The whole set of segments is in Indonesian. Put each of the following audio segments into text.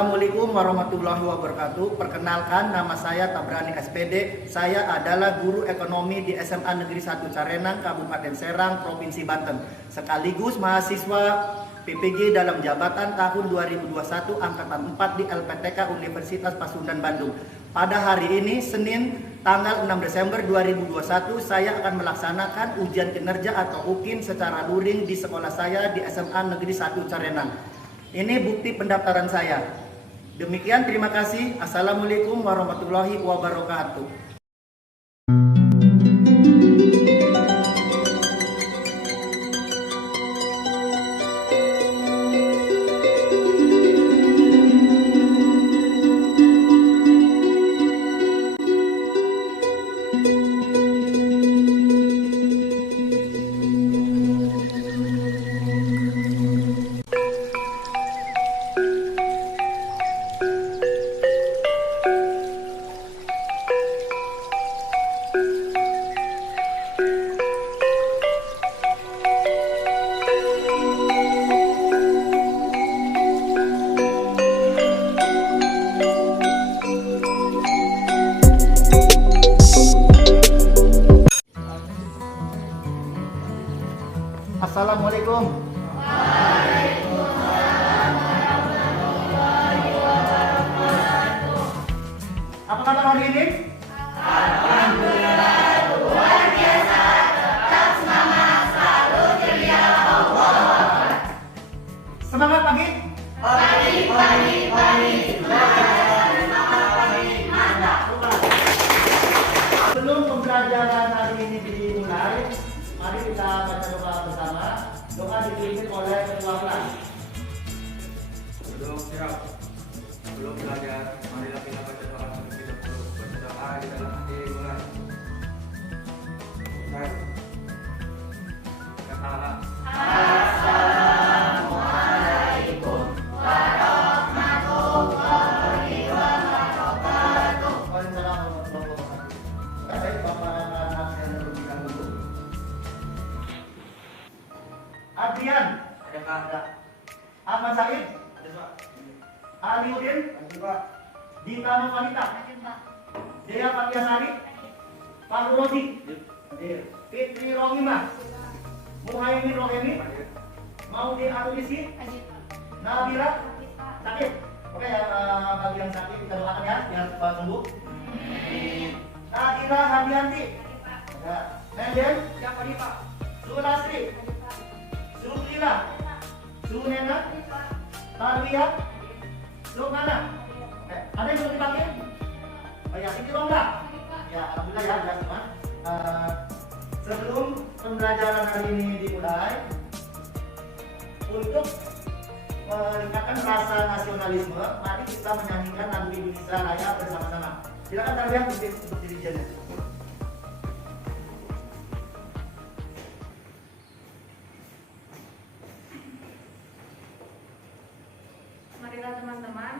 Assalamualaikum warahmatullahi wabarakatuh. Perkenalkan, nama saya Tabrani SPD. Saya adalah guru ekonomi di SMA Negeri 1 Carenang, Kabupaten Serang, Provinsi Banten. Sekaligus mahasiswa PPG dalam jabatan tahun 2021 angkatan 4 di LPTK Universitas Pasundan Bandung. Pada hari ini, Senin, tanggal 6 Desember 2021, saya akan melaksanakan ujian kinerja atau UKIN secara luring di sekolah saya di SMA Negeri 1 Carenang. Ini bukti pendaftaran saya. Demikian, terima kasih. Assalamualaikum warahmatullahi wabarakatuh. Assalamualaikum. Waalaikumsalam warahmatullahi wabarakatuh. Apa kabar hari ini? Alhamdulillah luar biasa. Tetap semangat, selalu ceria. Allah. Semangat pagi. Pagi. Sebelum pembelajaran hari ini dimulai, mari kita baca doa bersama. Doa dipimpin oleh ketua kelas. Sebelum belajar, marilah kita baca doa terlebih dahulu. Berdoa di dalam hati mulai. Katakanlah. Assalamualaikum warahmatullahi wabarakatuh. Waalaikumsalam warahmatullahi wabarakatuh. Baik, Bapak anak yang terlebih dahulu. Adrian, ada. Ahmad Said, Ada Pak. Aliudin, Ada Pak. Dita Novanita, Dea Patiasari, Pak Rodi, Fitri Rohimah, Muhaimin Rohemi, Maudi Atulisi, Nabila, sakit. Oke, bagi yang sakit kita doakan ya, biar cepat sembuh. Nadira Hadianti, Nenden, Siapa nih Pak? Sulasri, Sukrila, Sunena, Tarwiyah, Sukana. Ada yang belum dipanggil? Oh ya, Siti Rongga. Ya, alhamdulillah ya, sudah semua. Sebelum pembelajaran hari ini dimulai, untuk meningkatkan rasa nasionalisme, mari kita menyanyikan lagu Indonesia Raya bersama-sama. Silakan Tarwiyah untuk dirijennya. Marilah teman-teman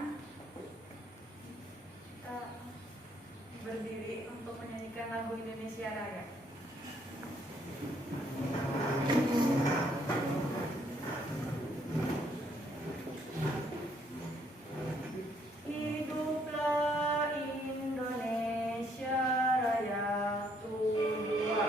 kita berdiri untuk menyanyikan lagu Indonesia Raya. Hiduplah Indonesia Raya Tundua.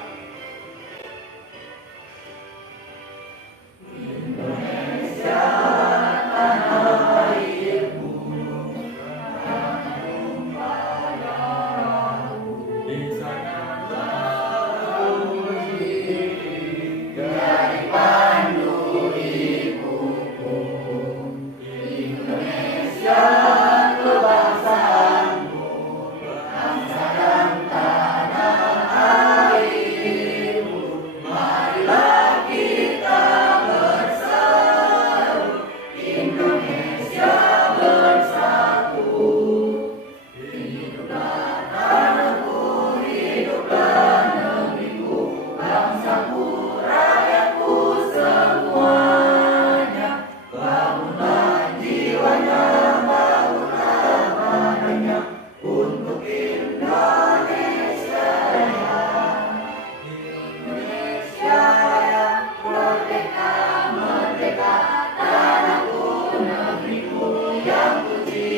Yang puji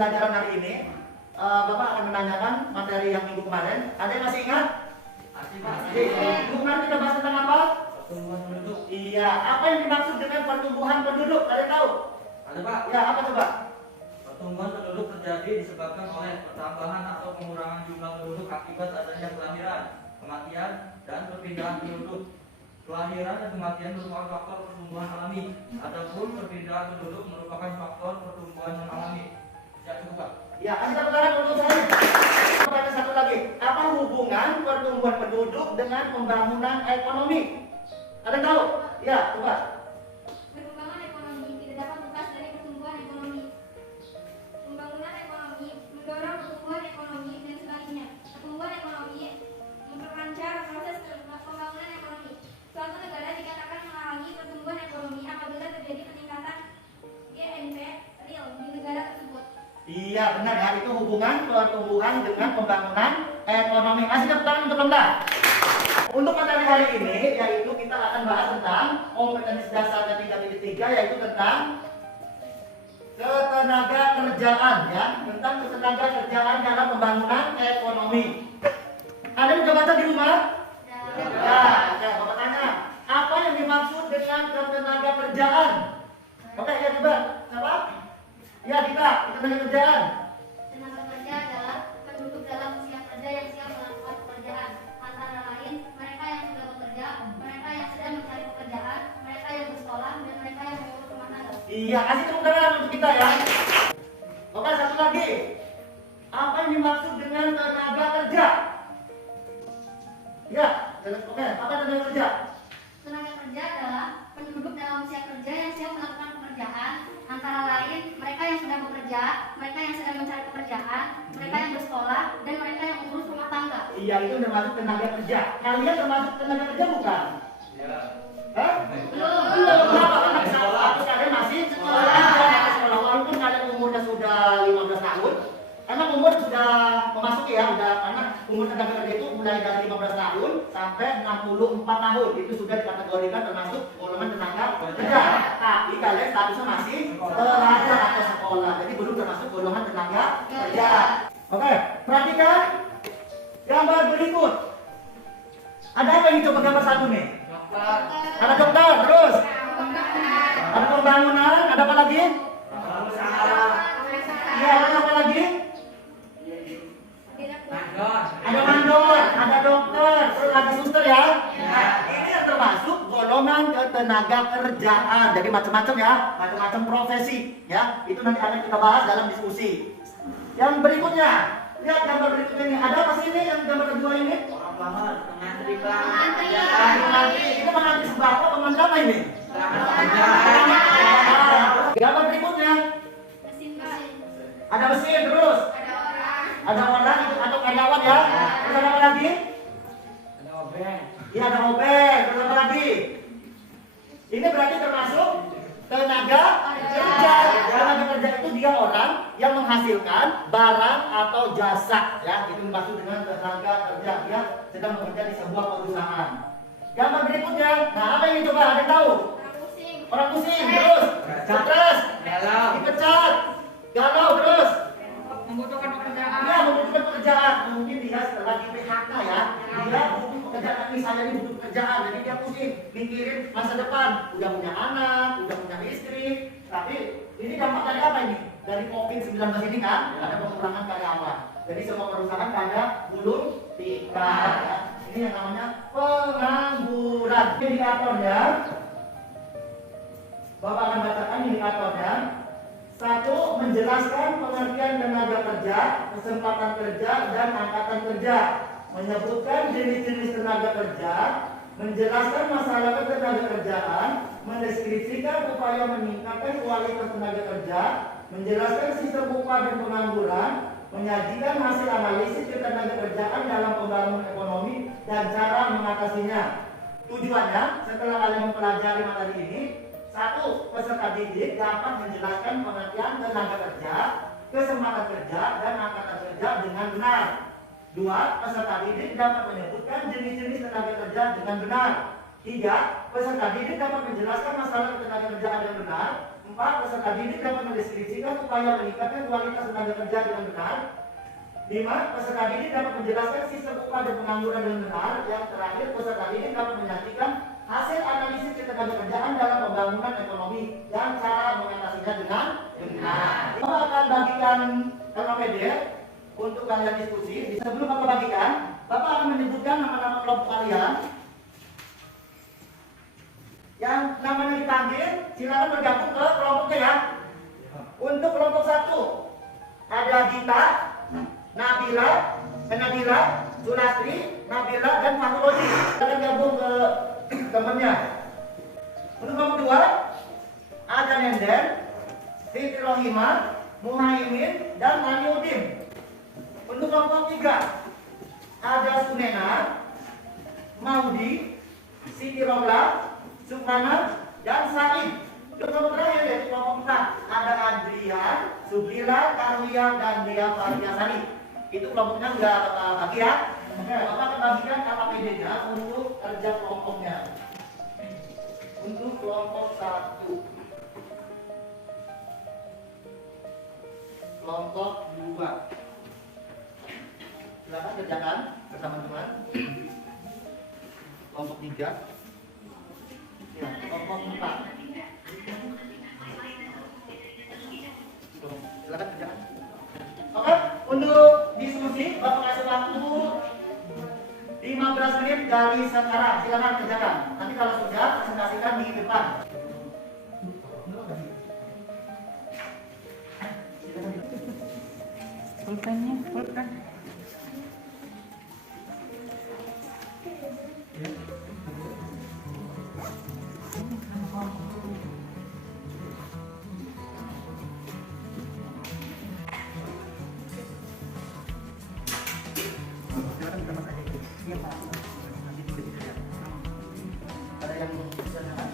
pembelajaran hari ini, Bapak akan menanyakan materi yang minggu kemarin. Ada yang masih ingat? Minggu kemarin kita bahas tentang apa? Pertumbuhan penduduk. Iya, apa yang dimaksud dengan pertumbuhan penduduk? Kalian tahu? Ada Pak. Ya, apa coba? Pertumbuhan penduduk terjadi disebabkan oleh pertambahan atau pengurangan jumlah penduduk akibat adanya kelahiran, kematian, dan perpindahan penduduk. Kelahiran dan kematian merupakan faktor pertumbuhan alami. Adapun perpindahan penduduk merupakan faktor pertumbuhan non alami. Ya, cukup Pak. Ya, kasih tepuk tangan untuk saya. Pertanyaan satu lagi, apa hubungan pertumbuhan penduduk dengan pembangunan ekonomi? Ada yang tahu? Ya, coba. Perkembangan ekonomi tidak dapat lepas dari pertumbuhan ekonomi. Pembangunan ekonomi mendorong pertumbuhan ekonomi dan sebaliknya. Pertumbuhan ekonomi memperlancar proses pembangunan ekonomi. Suatu negara dikatakan mengalami pertumbuhan ekonomi apabila terjadi peningkatan GNP real di negara tersebut. Iya, benar ya, itu hubungan pertumbuhan dengan pembangunan ekonomi. Kasih tepuk tangan untuk Anda. Untuk materi hari ini, yaitu kita akan bahas tentang kompetensi dasar 3.3, yaitu tentang ketenaga kerjaan, ya, tentang ketenaga kerjaan dalam pembangunan ekonomi. Ada yang coba baca di rumah? Ya, Bapak tanya, apa yang dimaksud dengan ketenaga kerjaan? Oke, ya coba, apa? Ya, kita ketenaga kerjaan. Tenaga kerja adalah penduduk dalam usia kerja yang siap melakukan pekerjaan. Antara lain, mereka yang sudah bekerja, mereka yang sedang mencari pekerjaan, mereka yang bersekolah, dan mereka yang mengurus rumah tangga. Iya, kasih tepuk tangan untuk kita ya. Oke, satu lagi. Apa yang dimaksud dengan tenaga kerja? Ya, oke, apa tenaga kerja? Tenaga kerja adalah penduduk dalam usia kerja yang siap melakukan pekerjaan. Antara lain, mereka yang sudah bekerja, mereka yang sedang mencari pekerjaan, mereka yang bersekolah, dan mereka yang mengurus rumah tangga. Iya, itu termasuk tenaga kerja. Kalian termasuk tenaga kerja bukan? Ya. Hah? Belum. Kenapa? Karena status kalian masih sekolah. Walaupun kalian umurnya sudah 15 tahun, emang umur sudah memasuki ya, karena umur tenaga kerja itu mulai dari 15 tahun sampai 64 tahun. Itu sudah dikategorikan termasuk golongan tenaga kerja. Tapi kalian statusnya masih pelajar atau sekolah. Jadi belum termasuk golongan tenaga kerja. Oke, perhatikan gambar berikut. Ada apa ini, coba gambar satu nih? Ada dokter, terus ada pembangunan, ada apa lagi? Iya, ada apa lagi? Ada mandor, ada dokter, terus ada suster ya. Nah, ini yang termasuk golongan ketenaga kerjaan. Jadi macam-macam ya, macam-macam profesi ya. Itu nanti akan kita bahas dalam diskusi. Yang berikutnya, lihat gambar berikutnya ini. Ada apa sih ini yang gambar kedua ini? Pengantri. Ini pengantri sebelah apa? Pengantri apa ini? Gambar berikutnya, Mesin. ada mesin terus. Ada orang itu atau karyawan ya. Terus ada apa lagi? Iya, ada obeng. Terus apa lagi? Ini berarti termasuk tenaga kerja. Tenaga kerja itu dia orang yang menghasilkan barang atau jasa ya. Itu dimaksud dengan tenaga kerja. Dia sedang bekerja di sebuah perusahaan. Gambar berikutnya. Nah, apa ini coba? Ada yang tahu? Orang pusing. Terus stres, dipecat, galau terus. Membutuhkan pekerjaan. Dia membutuhkan pekerjaan, mungkin dia lagi PHK ya. Dia butuh pekerjaan, misalnya dia butuh pekerjaan, jadi dia pusing mikirin masa depan. Udah punya anak, udah punya istri, tapi ini dampak dari apa ini? Dari COVID-19 ini kan, ada pengurangan karyawan. Jadi semua perusahaan pada gulung tikar. Ya. Ini yang namanya pengangguran. Indikatornya, Bapak akan bacakan indikatornya. Satu, menjelaskan pengertian tenaga kerja, kesempatan kerja, dan angkatan kerja. Menyebutkan jenis-jenis tenaga kerja, menjelaskan masalah ketenaga kerjaan, mendeskripsikan upaya meningkatkan kualitas tenaga kerja, menjelaskan sistem upah dan pengangguran, menyajikan hasil analisis ketenaga kerjaan dalam pembangunan ekonomi, dan cara mengatasinya. Tujuannya, setelah kalian mempelajari materi ini, satu, peserta didik dapat menjelaskan pengertian tenaga kerja, kesempatan kerja, dan angkatan kerja dengan benar. Dua, peserta didik dapat menyebutkan jenis-jenis tenaga kerja dengan benar. Tiga, peserta didik dapat menjelaskan masalah ketenaga kerjaan dengan benar, 4. Peserta didik dapat mendeskripsikan upaya meningkatkan kualitas tenaga kerja dengan benar. 5. Peserta didik dapat menjelaskan sistem upah dan pengangguran dengan benar. Yang terakhir, peserta didik dapat menyajikan hasil analisis ketenagakerjaan dalam pembangunan ekonomi dan cara mengatasinya dengan benar. Bapak akan bagikan LKPD untuk kalian diskusi. Sebelum Bapak bagikan, Bapak akan menyebutkan nama-nama kelompok kalian. Yang namanya dipanggil, silakan bergabung ke kelompoknya ya. Untuk kelompok 1 ada Gita, Nabila, Sulastri, Nabila, dan Fahrulodi. Silakan gabung ke temannya. Untuk kelompok 2 ada Nenden, Siti Rohimah, Muhaimin, dan Maniuddin. Untuk kelompok 3 ada Sunena, Maudi, Siti Romla, Sukmana, dan Said. Untuk kelompok terakhir yaitu kelompok 4 ada Adrian, Subila, Karlia, dan Dia Fariasani. Itu kelompoknya sudah Bapak bagi ya. Oke, Bapak akan bagikan KKPD-nya untuk kerja kelompoknya. Untuk kelompok 1, kelompok 2, silakan kerjakan bersama teman. Kelompok 3, ya, kelompok 4, silakan kerjakan. Oke, untuk diskusi Bapak kasih waktu 15 menit dari sekarang. Silakan kerjakan. Nanti kalau sudah presentasikan di depan. Pulpennya, pulpen. Silakan kita mas aja. Iya Pak. Nanti juga ya. Ada yang silakan.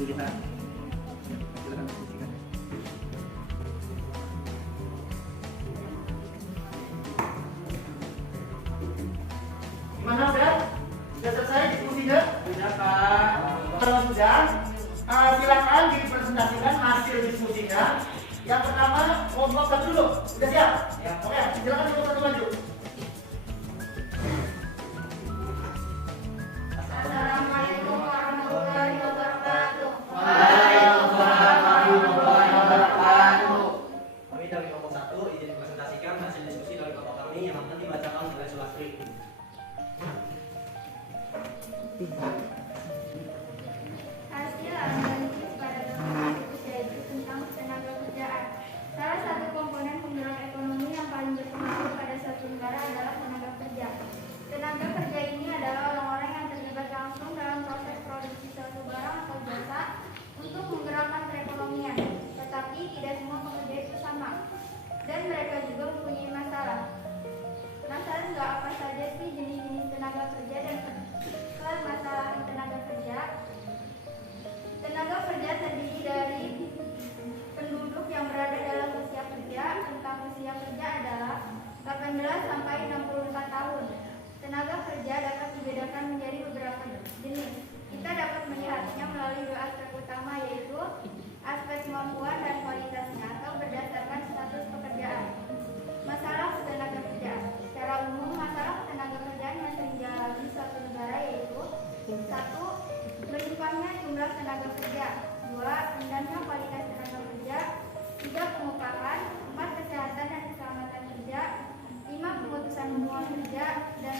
Tulisan. Silakan diskusikan. Gimana sudah? Sudah selesai diskusinya? Sudah Pak. Kalau sudah, silakan dipresentasikan hasil diskusinya. Yang pertama kelompok 1 dulu. Sudah siap? Ya. Oke, silakan kelompok 1 maju. Assalamualaikum warahmatullahi wabarakatuh. Kami dari kelompok 1 izin mempresentasikan hasil diskusi dari kelompok kami yang akan dibacakan oleh Sulastri. Hasil analisis pada dokumen yaitu tentang tenaga kerjaan. Salah satu komponen penggerak ekonomi yang paling berpengaruh pada satu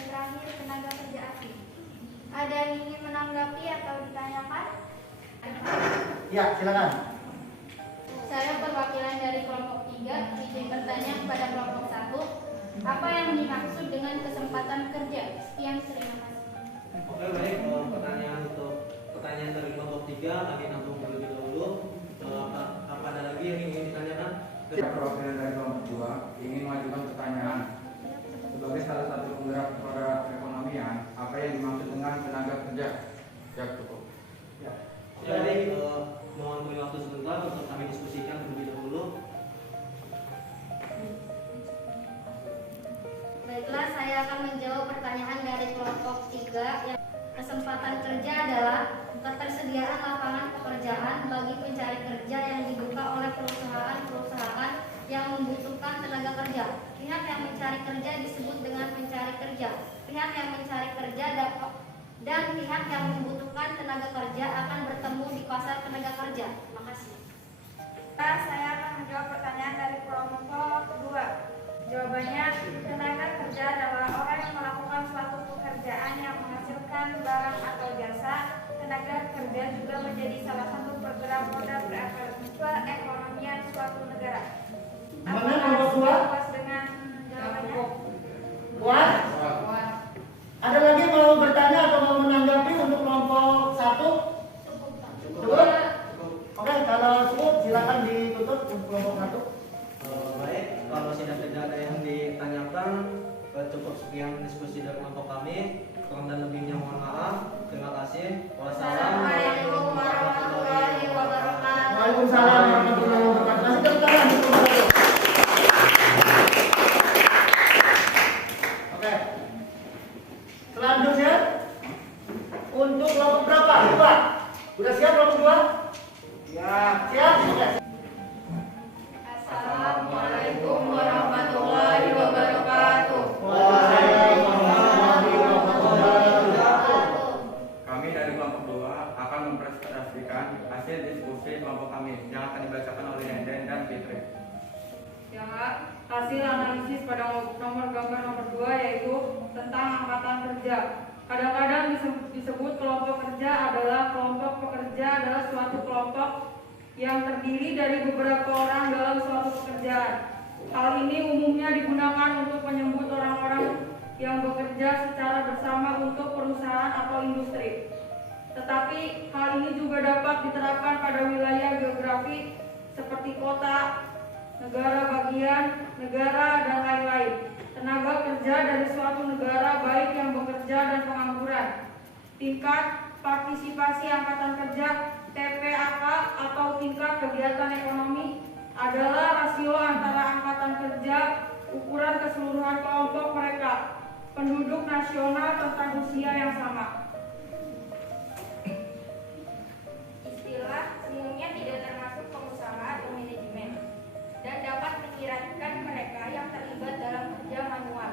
yang terakhir tenaga kerja asing. Ada yang ingin menanggapi atau ditanyakan? Ya, silakan. Saya perwakilan dari kelompok 3, izin bertanya kepada kelompok 1. Apa yang dimaksud dengan kesempatan kerja? Sekian, terima kasih. Oke, baik. Pertanyaan dari kelompok 3 kami nampung terlebih dahulu. Apa ada lagi yang ingin ditanyakan? Saya perwakilan dari kelompok 2 ingin mengajukan pertanyaan. Sebagai salah satu penggerak perekonomian, apa yang dimaksud dengan tenaga kerja? Ya, cukup. Ya. Oke, baik. Mohon beri waktu sebentar untuk kami diskusikan terlebih dahulu. Baiklah, saya akan menjawab pertanyaan dari kelompok 3. Yang kesempatan kerja adalah ketersediaan lapangan pekerjaan bagi pencari kerja yang dibuka oleh perusahaan-perusahaan yang membutuhkan tenaga kerja. Pihak yang mencari kerja disebut dengan pencari kerja. Pihak yang mencari kerja dan pihak yang membutuhkan tenaga kerja akan bertemu di pasar tenaga kerja. Terima kasih. Saya akan menjawab pertanyaan dari kelompok 2. Jawabannya, tenaga kerja adalah orang yang melakukan suatu pekerjaan yang menghasilkan barang atau jasa. Tenaga kerja juga menjadi salah satu penggerak roda perekonomian suatu negara. Gimana kelompok 2? Puas dengan jawabannya? Puas? Ada lagi mau bertanya atau mau menanggapi untuk kelompok 1? Cukup? Oke, kalau cukup silakan ditutup untuk kelompok 1. Baik, kalau tidak ada yang ditanyakan, cukup sekian diskusi dari kelompok kami. Kurang dan lebihnya mohon maaf. Terima kasih. Wassalamualaikum warahmatullahi wabarakatuh. Waalaikumsalam warahmatullahi wabarakatuh. Masih tepuk tangan untuk kelompok 1. Oke. Selanjutnya untuk kelompok berapa? 2. Udah siap kelompok 2? Ya, siap. Oke. Assalamualaikum warahmatullahi wabarakatuh. Waalaikumsalam warahmatullahi wabarakatuh. Kami dari kelompok 2 akan mempresentasikan hasil diskusi kelompok kami yang akan dibacakan oleh Nenden dan Fitri. Ya, hasil analisis pada nomor gambar nomor 2 yaitu tentang angkatan kerja. Kadang-kadang disebut kelompok kerja adalah kelompok pekerja adalah suatu kelompok yang terdiri dari beberapa orang dalam suatu pekerjaan. Hal ini umumnya digunakan untuk menyebut orang-orang yang bekerja secara bersama untuk perusahaan atau industri. Tetapi hal ini juga dapat diterapkan pada wilayah geografi seperti kota, negara bagian, negara, dan lain-lain. Tenaga kerja dari suatu negara baik yang bekerja dan pengangguran. Tingkat partisipasi angkatan kerja TPAK atau tingkat kegiatan ekonomi adalah rasio antara angkatan kerja, ukuran keseluruhan kelompok mereka, penduduk nasional tentang usia yang sama. Istilah umumnya tidak termasuk pengusaha atau manajemen dan dapat menyiratkan mereka yang terlibat dalam kerja manual.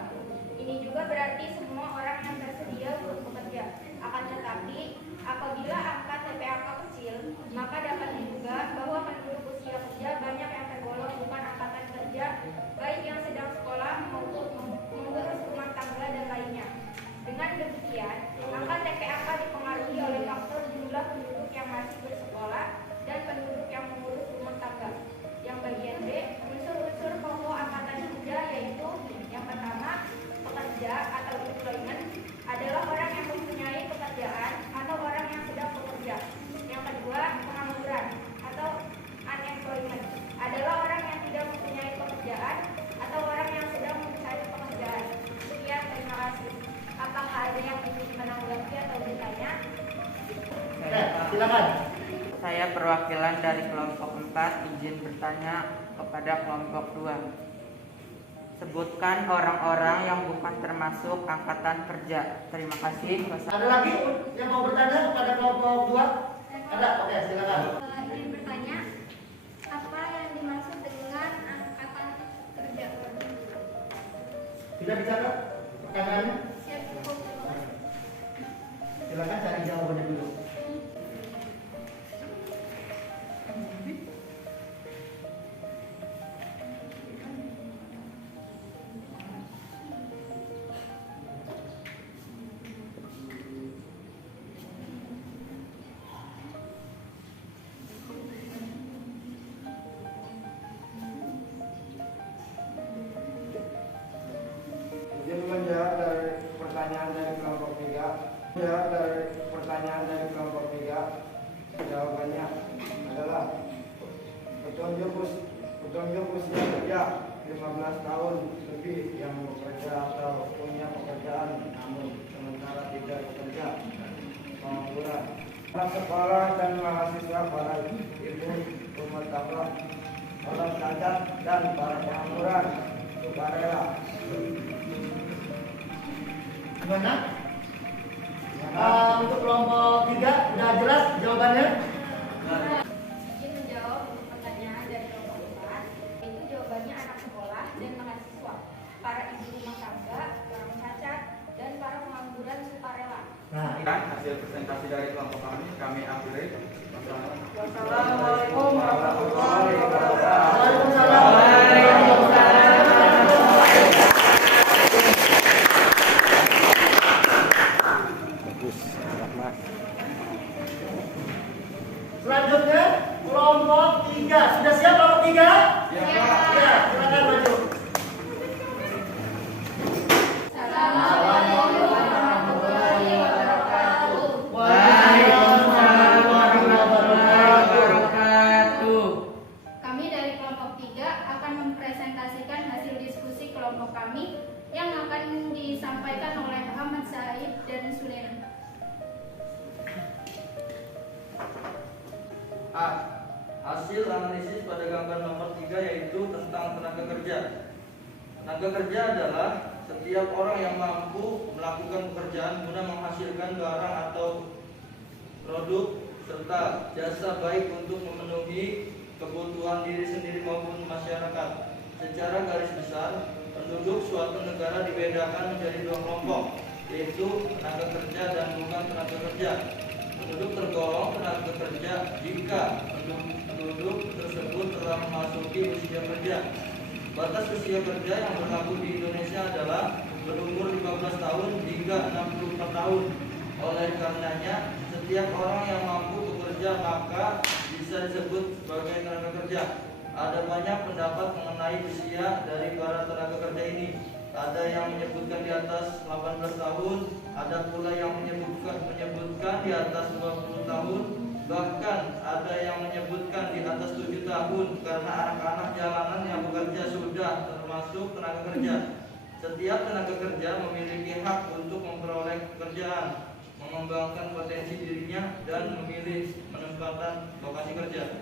Ini juga berarti semua orang yang tersedia untuk bekerja. Akan tetapi, apabila angka TPAK kecil, maka dapat diduga bahwa penduduk usia kerja banyak yang tergolong bukan angkatan kerja, baik yang sedang sekolah maupun mengurus rumah tangga dan lainnya. Dengan demikian, angka TPAK dipengaruhi oleh faktor jumlah penduduk yang masih bersekolah dan penduduk yang mengurus rumah tangga. Yang bagian B, unsur-unsur pokok angkatan kerja yaitu yang pertama, pekerja atau employment adalah orang yang mempunyai pekerjaan atau orang yang sedang bekerja. Yang kedua, pengangguran atau unemployment adalah orang yang tidak mempunyai pekerjaan atau orang yang sedang mencari pekerjaan. Sekian, terima kasih. Apakah ada yang ingin menanggapi atau bertanya? Oke, silakan. Saya perwakilan dari kelompok 4 izin bertanya kepada kelompok 2. Sebutkan orang-orang yang bukan termasuk angkatan kerja. Terima kasih. Ada lagi yang mau bertanya kepada kelompok 2? Ada? Oke, silakan. Ingin bertanya, apa yang dimaksud dengan angkatan kerja? Sudah dicatat pertanyaannya? Siap, cukup. Silakan cari jawabannya dulu. Ya, dari pertanyaan dari kelompok 3, jawabannya adalah petunjuk usia kerja 15 tahun lebih yang bekerja atau punya pekerjaan namun sementara tidak bekerja, pengangguran. Para sekolah dan mahasiswa, para ibu rumah tangga, para cacat dan para pengangguran, sukarela. Gimana? Untuk kelompok 3 udah jelas jawabannya? Izin menjawab untuk pertanyaan dari kelompok 4, itu jawabannya anak sekolah dan mahasiswa, para ibu rumah tangga, orang cacat, dan para pengangguran sukarela. Nah, Hasil presentasi dari kelompok kami akhiri. Wassalamualaikum warahmatullahi wabarakatuh. Waalaikumsalam. Selanjutnya kelompok 3. Sudah siap kelompok 3? Ya, silakan maju. Assalamualaikum warahmatullahi wabarakatuh. Waalaikumsalam warahmatullahi wabarakatuh. Kami dari kelompok 3 akan mempresentasikan hasil diskusi kelompok kami yang akan disampaikan oleh Ahmad Said dan Sulaiman. A. Hasil analisis pada gambar nomor 3 yaitu tentang tenaga kerja. Tenaga kerja adalah setiap orang yang mampu melakukan pekerjaan guna menghasilkan barang atau produk serta jasa baik untuk memenuhi kebutuhan diri sendiri maupun masyarakat. Secara garis besar, penduduk suatu negara dibedakan menjadi 2 kelompok, yaitu tenaga kerja dan bukan tenaga kerja. Penduduk tergolong tenaga kerja jika penduduk tersebut telah memasuki usia kerja. Batas usia kerja yang berlaku di Indonesia adalah berumur 15 tahun hingga 64 tahun. Oleh karenanya, setiap orang yang mampu bekerja maka bisa disebut sebagai tenaga kerja. Ada banyak pendapat mengenai usia dari para tenaga kerja ini. Ada yang menyebutkan di atas 18 tahun, ada pula yang menyebutkan di atas 20 tahun, bahkan ada yang menyebutkan di atas 7 tahun karena anak-anak jalanan yang bekerja sudah termasuk tenaga kerja. Setiap tenaga kerja memiliki hak untuk memperoleh pekerjaan, mengembangkan potensi dirinya, dan memilih penempatan lokasi kerja.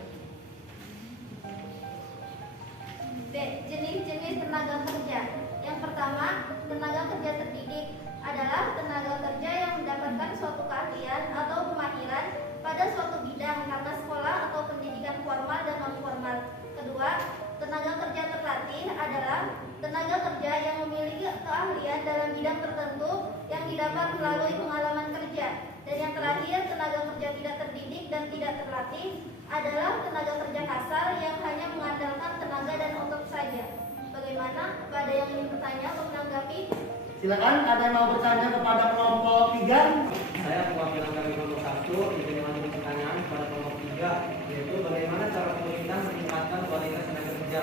B. Jenis-jenis tenaga kerja. Yang pertama, tenaga kerja terdidik adalah tenaga kerja yang mendapatkan suatu keahlian atau kemahiran pada suatu bidang karena sekolah atau pendidikan formal dan non formal. Kedua, tenaga kerja terlatih adalah tenaga kerja yang memiliki keahlian dalam bidang tertentu yang didapat melalui pengalaman kerja. Dan yang terakhir, tenaga kerja tidak terdidik dan tidak terlatih adalah tenaga kerja kasar yang hanya mengandalkan tenaga dan otot saja. Bagaimana? Ada yang ingin bertanya atau menanggapi? Silakan, ada yang mau bertanya kepada kelompok 3? Saya perwakilan dari kelompok 1 ingin mengajukan pertanyaan kepada kelompok 3, yaitu bagaimana cara pemerintah meningkatkan kualitas tenaga kerja.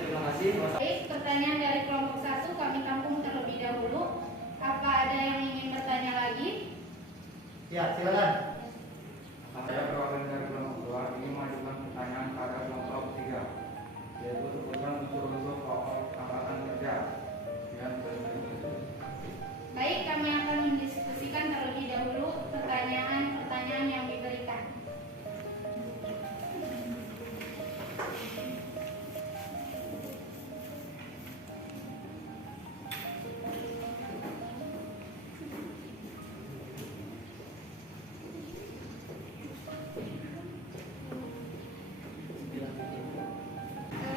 Terima kasih. Baik, pertanyaan dari kelompok 1 kami tampung terlebih dahulu. Apa ada yang ingin bertanya lagi? Ya, silakan. Saya perwakilan dari kelompok 2 ingin mengajukan pertanyaan pada kelompok 3, yaitu sebutkan unsur-unsur pokok angkatan kerja. Baik, kami akan mendiskusikan terlebih dahulu pertanyaan-pertanyaan yang diberikan.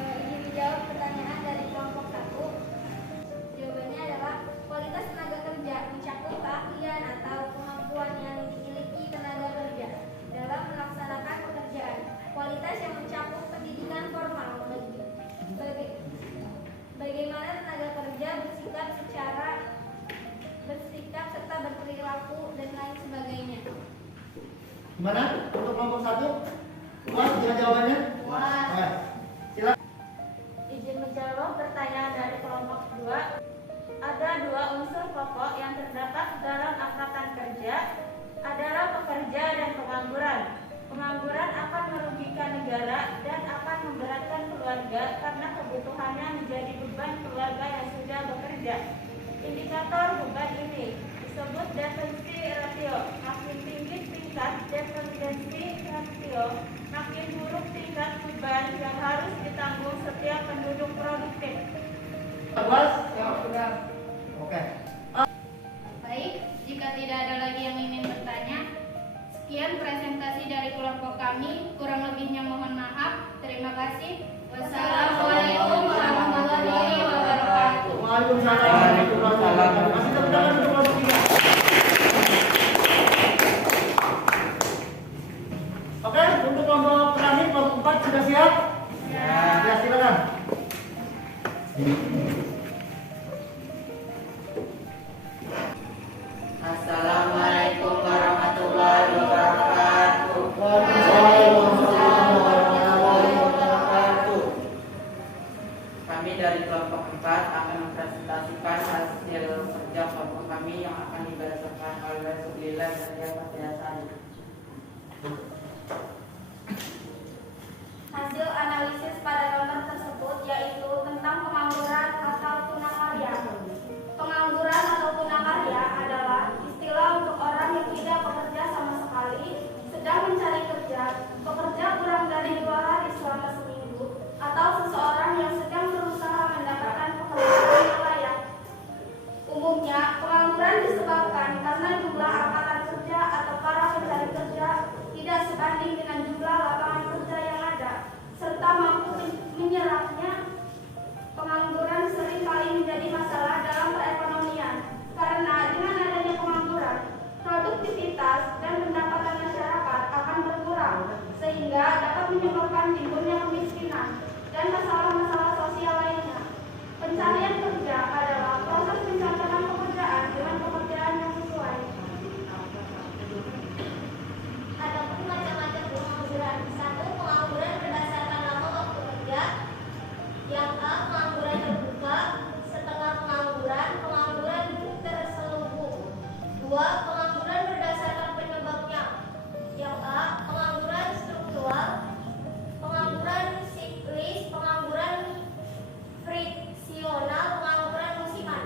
Ingin menjawab pertanyaan dari kelompok 1. Jawabannya adalah kualitas tenaga kerja mencakup keahlian atau kemampuan yang dimiliki tenaga kerja dalam melaksanakan pekerjaan. Kualitas yang mencakup pendidikan formal, bagaimana tenaga kerja bersikap serta berperilaku dan lain sebagainya. Gimana? Untuk kelompok 1? Puas dengan jawabannya? Puas. Silakan. Izin menjawab pertanyaan dari kelompok 2. Ada dua unsur pokok yang terdapat dalam angkatan kerja adalah pekerja dan pengangguran. Pengangguran akan merugikan negara dan akan memberatkan keluarga karena kebutuhannya menjadi beban keluarga yang sudah bekerja. Indikator beban ini disebut dependency ratio. Makin tinggi tingkat dependency ratio, makin buruk tingkat beban yang harus ditanggung setiap penduduk produktif. Oke. Baik, jika tidak ada lagi yang ingin bertanya, sekian presentasi dari kelompok kami. Kurang lebihnya mohon maaf. Terima kasih. Wassalamualaikum warahmatullahi wabarakatuh. Waalaikumsalam warahmatullahi wabarakatuh. Masih tepuk tangan untuk kelompok 3. Oke, untuk kelompok terakhir, kelompok 4 sudah siap? Ya, silakan. Assalamualaikum warahmatullahi wabarakatuh. Waalaikumsalam warahmatullahi wabarakatuh. Kami dari kelompok 4 akan mempresentasikan hasil kerja kelompok kami yang akan dibacakan oleh Subillah dan Yang Sari. Hasil analisis pada nomor tersebut yaitu tentang pengangguran atau tunakarya. Pengangguran atau tunakarya adalah istilah untuk orang yang tidak bekerja sama sekali, sedang mencari kerja, bekerja kurang dari 2 hari selama seminggu, atau seseorang yang sedang berusaha mendapatkan pekerjaan yang layak. Umumnya, pengangguran disebabkan karena jumlah angkatan kerja atau para pencari kerja tidak sebanding dengan jumlah lapangan kerja yang ada, serta mampu menyerapnya. Pengangguran seringkali menjadi masalah dalam perekonomian karena dengan adanya pengangguran, produktivitas dan pendapatan masyarakat akan berkurang sehingga dapat menyebabkan timbulnya kemiskinan dan masalah-masalah sosial lainnya. Pencarian kerja adalah proses pencocokan pekerjaan dengan pekerjaan yang sesuai. Adapun macam-macam pengangguran. 1. Pengangguran berdasarkan lama waktu kerja. Yang A. Pengangguran terbuka, setengah pengangguran, pengangguran terselubung. 2. Pengangguran berdasarkan penyebabnya. Yang A. Pengangguran struktural, pengangguran siklis, pengangguran friksional, pengangguran musiman.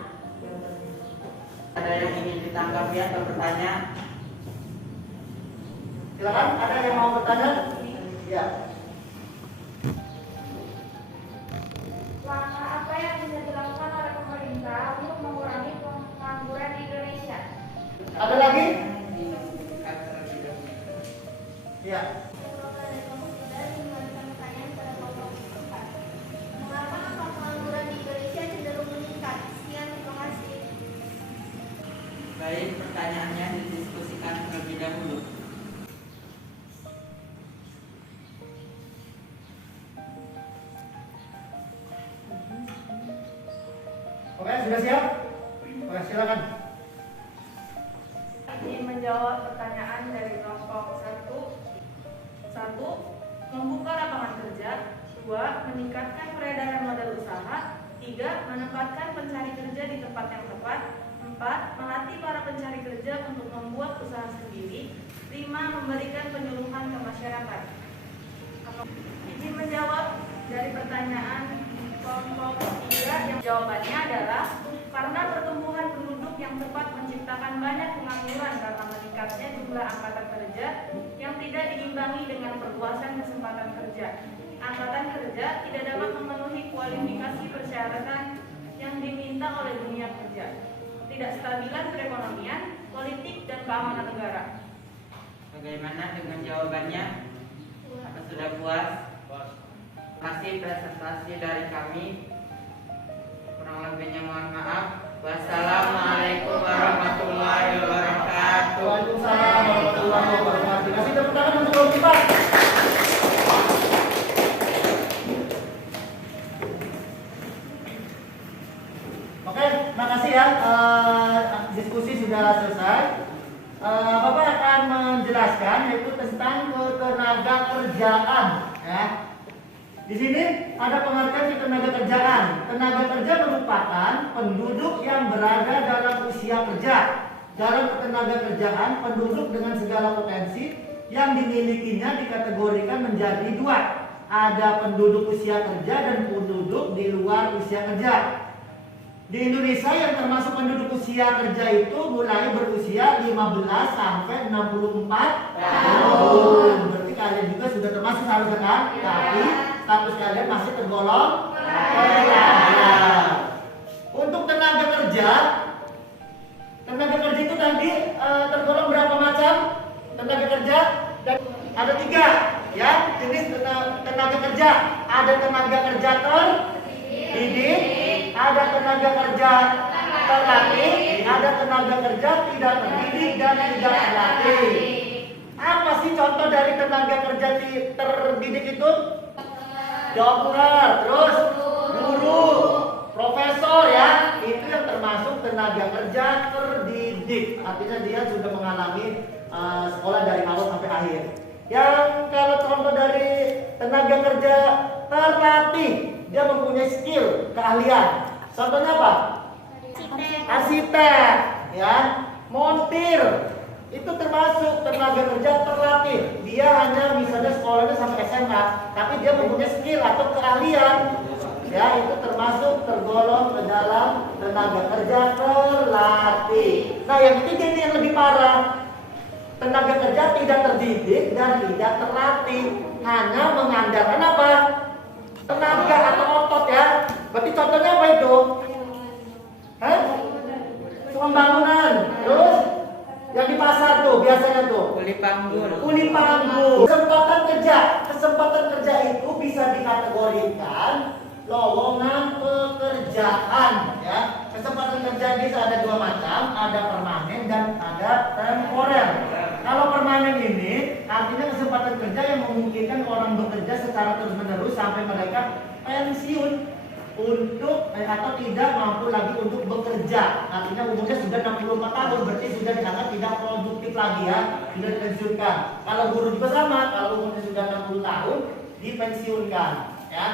Ada yang ingin ditanggapi atau bertanya? Silakan, ada yang mau bertanya? Ya. Langkah apa yang bisa dilakukan oleh pemerintah untuk mengurangi pengangguran di Indonesia? Ada lagi? Ya. Mengapa angka pengangguran di Indonesia cenderung meningkat? Sekian, terima kasih. Baik, pertanyaannya didiskusikan terlebih dahulu. Oke, sudah siap? Oke, silakan. Ingin menjawab pertanyaan dari kelompok 1. 1. Membuka lapangan kerja. 2. Meningkatkan peredaran modal usaha. 3. Menempatkan pencari kerja di tempat yang tepat. 4. Melatih para pencari kerja untuk membuat usaha sendiri. 5. Memberikan penyuluhan ke masyarakat. Izin menjawab dari pertanyaan kelompok 3 yang jawabannya adalah karena pertumbuhan penduduk yang cepat menciptakan banyak pengangguran karena meningkatnya jumlah angkatan kerja yang tidak diimbangi dengan perluasan kesempatan kerja. Angkatan kerja tidak dapat memenuhi kualifikasi persyaratan yang diminta oleh dunia kerja. Tidak stabilan perekonomian, politik, dan keamanan negara. Bagaimana dengan jawabannya? Apa sudah puas? Masih presentasi dari kami. Kurang lebihnya mohon maaf. Wassalamualaikum warahmatullahi wabarakatuh. Waalaikumsalam warahmatullahi wabarakatuh. Kasih tepuk tangan untuk kelompok 4. Oke, makasih ya. Diskusi sudah selesai. Bapak akan menjelaskan yaitu tentang ketenaga kerjaan, ya. Di sini ada pengertian tenaga kerjaan. Tenaga kerja merupakan penduduk yang berada dalam usia kerja. Dalam tenaga kerjaan, penduduk dengan segala potensi yang dimilikinya dikategorikan menjadi dua. Ada penduduk usia kerja dan penduduk di luar usia kerja. Di Indonesia yang termasuk penduduk usia kerja itu mulai berusia 15 sampai 64 tahun. Berarti kalian juga sudah termasuk seharusnya kan? Tapi status kalian masih tergolong pekerja. Untuk tenaga kerja itu tadi tergolong berapa macam tenaga kerja? Dan ada 3 ya jenis tenaga kerja. Ada tenaga kerja terdidik, ada tenaga kerja terlatih, ada tenaga kerja tidak terdidik dan tidak terlatih. Apa sih contoh dari tenaga kerja terdidik itu? Dokter, terus guru, profesor ya, itu yang termasuk tenaga kerja terdidik. Artinya dia sudah mengalami sekolah dari awal sampai akhir. Yang kalau contoh dari tenaga kerja terlatih, dia mempunyai skill, keahlian. Contohnya apa? Arsitek, ya, montir. Itu termasuk tenaga kerja terlatih. Dia hanya misalnya sekolahnya sampai SMA, tapi dia mempunyai skill atau keahlian. Ya, itu termasuk tergolong ke dalam tenaga kerja terlatih. Nah, yang ketiga ini yang lebih parah. Tenaga kerja tidak terdidik dan tidak terlatih, hanya mengandalkan apa? Tenaga atau otot ya. Berarti contohnya apa itu? Hah? Pembangunan. Terus yang di pasar tuh biasanya tuh Kuli panggul. Kesempatan kerja itu bisa dikategorikan lowongan pekerjaan ya. Kesempatan kerja ini ada 2 macam, ada permanen dan ada temporer. Kalau permanen ini artinya kesempatan kerja yang memungkinkan orang bekerja secara terus-menerus sampai mereka pensiun untuk atau tidak mampu lagi untuk bekerja. Artinya umurnya sudah 64 tahun, berarti sudah dianggap tidak produktif lagi ya, sudah dipensiunkan. Kalau guru juga sama, kalau umurnya sudah 60 tahun dipensiunkan ya.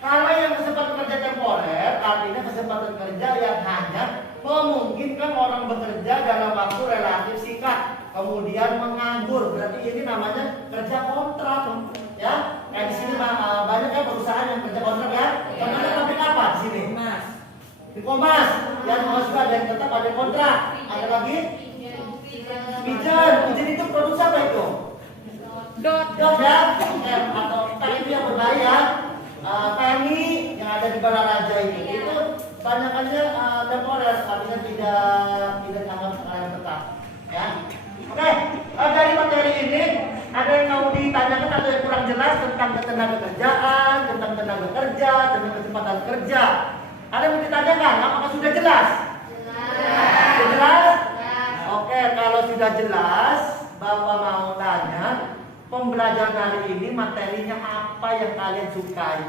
Kalau yang kesempatan kerja temporer artinya kesempatan kerja yang hanya memungkinkan orang bekerja dalam waktu relatif singkat, kemudian menganggur. Berarti ini namanya kerja kontrak ya. Kayak di sini banyak ya perusahaan yang kerja kontrak ya. Contohnya pabrik apa di sini? Di Komas. Yang juga ada yang tetap ada kontrak. Ada lagi? Pijan. Pijan itu produksi apa itu? Dot ya. Atau itu yang berbayar. Tani yang ada di Balaraja itu banyakannya temporer, artinya tidak dianggap sekarang tetap ya. Oke, dari materi ini ada yang mau ditanyakan atau yang kurang jelas tentang ketenaga kerjaan, tentang tenaga kerja, tentang kesempatan kerja? Ada yang mau ditanyakan? Apakah sudah jelas? Jelas? Oke, kalau sudah jelas, Bapak mau tanya, pembelajaran hari ini materinya apa yang kalian sukai?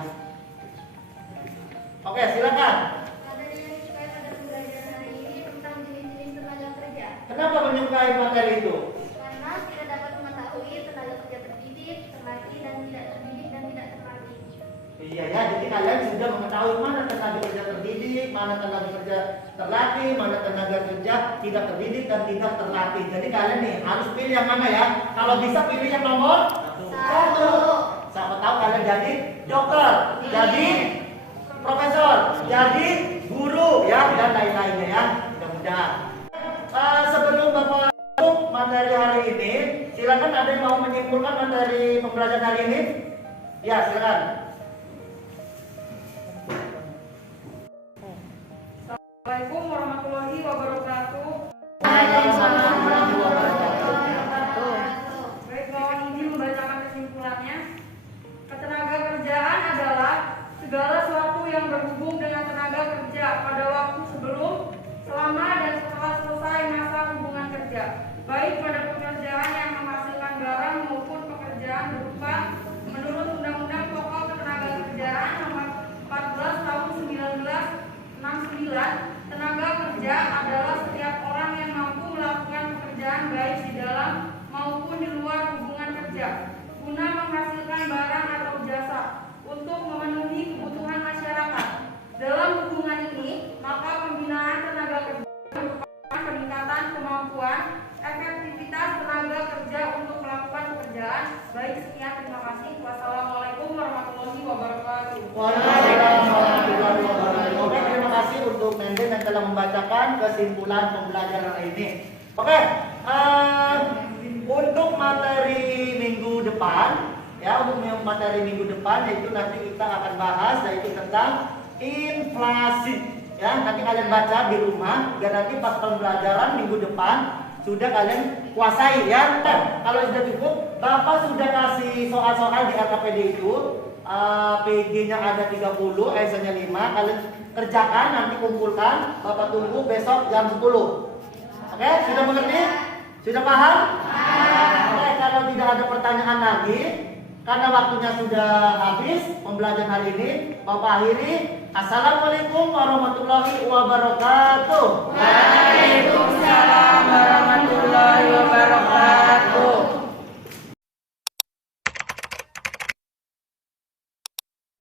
Oke, silakan. Materi yang disukai pada pembelajaran hari ini tentang jenis-jenis tenaga kerja. Kenapa menyukai materi itu? Karena kita dapat mengetahui tenaga kerja terdidik, terlatih, dan tidak terdidik dan tidak terlatih. Iya ya, jadi kalian sudah mengetahui mana tenaga kerja terdidik, mana tenaga kerja terlatih, mana tenaga kerja tidak terdidik dan tidak terlatih. Jadi kalian nih harus pilih yang mana ya? Kalau bisa pilih yang nomor 1. Siapa tahu kalian jadi dokter, jadi profesor, jadi guru ya, dan lain-lainnya ya. Mudah-mudahan. Sebelum Bapak tutup materi hari ini, silakan ada yang mau menyimpulkan materi pembelajaran hari ini? Ya, silakan. Assalamualaikum warahmatullahi wabarakatuh. Waalaikumsalam warahmatullahi wabarakatuh. Baik, mohon izin membacakan kesimpulannya. Ketenaga kerjaan adalah segala sesuatu yang berhubung dengan tenaga kerja pada waktu sebelum, selama, dan setelah selesai masa hubungan kerja, baik pada pekerjaan yang menghasilkan barang maupun pekerjaan berupa menurut Undang-Undang Pokok Ketenagakerjaan Nomor 14 Tahun 1969. Tenaga kerja adalah setiap orang yang mampu melakukan pekerjaan baik di dalam maupun di luar hubungan kerja guna menghasilkan barang atau jasa untuk dosen yang telah membacakan kesimpulan pembelajaran ini. Oke, untuk materi minggu depan, ya untuk materi minggu depan yaitu nanti kita akan bahas yaitu tentang inflasi. Ya, nanti kalian baca di rumah biar nanti pas pembelajaran minggu depan sudah kalian kuasai ya. Kalau sudah cukup, Bapak sudah kasih soal-soal di RKPD itu. PG-nya ada 30, ESA-nya 5. Kalian kerjakan, nanti kumpulkan. Bapak tunggu besok jam 10. Oke, sudah mengerti? Sudah paham? Oke, kalau tidak ada pertanyaan lagi, karena waktunya sudah habis pembelajaran hari ini, Bapak akhiri. Assalamualaikum warahmatullahi wabarakatuh. Waalaikumsalam.